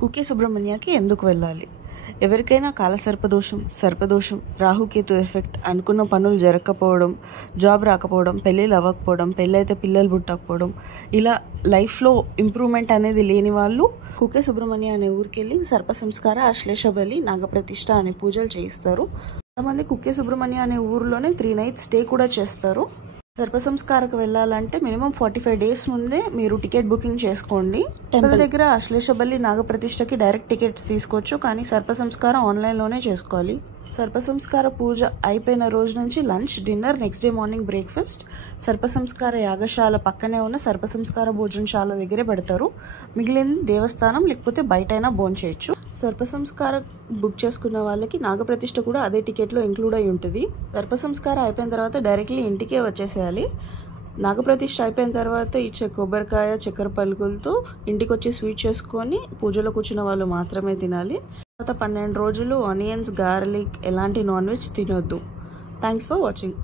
కుకే సుబ్రహ్మణ్యకి ఎందుకు వెళ్ళాలి? ఎవరికైనా సర్పదోషం, రాహుకేతు ఎఫెక్ట్, అనుకున్న పనులు జరగకపోవడం, జాబ్ రాకపోవడం, పెళ్ళిళ్ళు అవ్వకపోవడం, పెళ్ళైతే పిల్లలు పుట్టకపోవడం, ఇలా లైఫ్లో ఇంప్రూవ్మెంట్ అనేది లేని వాళ్ళు కుకే సుబ్రహ్మణ్య అనే ఊరికి వెళ్ళి సర్ప సంస్కార, అశ్లేష బలి, నాగప్రతిష్ఠ అనే పూజలు చేయిస్తారు. కొంతమంది కుకే సుబ్రహ్మణ్య అనే ఊరిలోనే 3 nights స్టే కూడా చేస్తారు. సర్ప సంస్కారకు వెళ్ళాలంటే మినిమం 45 days ముందే మీరు టికెట్ బుకింగ్ చేసుకోండి. టెంపుల్ దగ్గర అశ్లేష బలి, నాగప్రతిష్ఠకి డైరెక్ట్ టికెట్స్ తీసుకోవచ్చు, కానీ సర్ప సంస్కారం ఆన్లైన్లోనే చేసుకోవాలి. సర్ప సంస్కార పూజ అయిపోయిన రోజు నుంచి lunch, dinner, next day morning breakfast సర్ప సంస్కార యాగశాల పక్కనే ఉన్న సర్ప సంస్కార భోజనశాల దగ్గరే పెడతారు. మిగిలిన దేవస్థానం లేకపోతే బయటైనా భోంచేయచ్చు. సర్ప సంస్కార బుక్ చేసుకున్న వాళ్ళకి నాగప్రతిష్ఠ కూడా అదే టికెట్లో ఇంక్లూడ్ అయి ఉంటుంది. సర్ప సంస్కారం అయిపోయిన తర్వాత డైరెక్ట్లీ ఇంటికే వచ్చేసేయాలి. నాగప్రతిష్ఠ అయిపోయిన తర్వాత ఇచ్చే కొబ్బరికాయ, చక్కెర పలుకులతో ఇంటికి వచ్చి స్వీట్ చేసుకొని పూజలో కూర్చున్న వాళ్ళు మాత్రమే తినాలి. తర్వాత 12 రోజులు ఆనియన్స్, గార్లిక్, ఎలాంటి నాన్ వెజ్ తినొద్దు. Thanks for watching.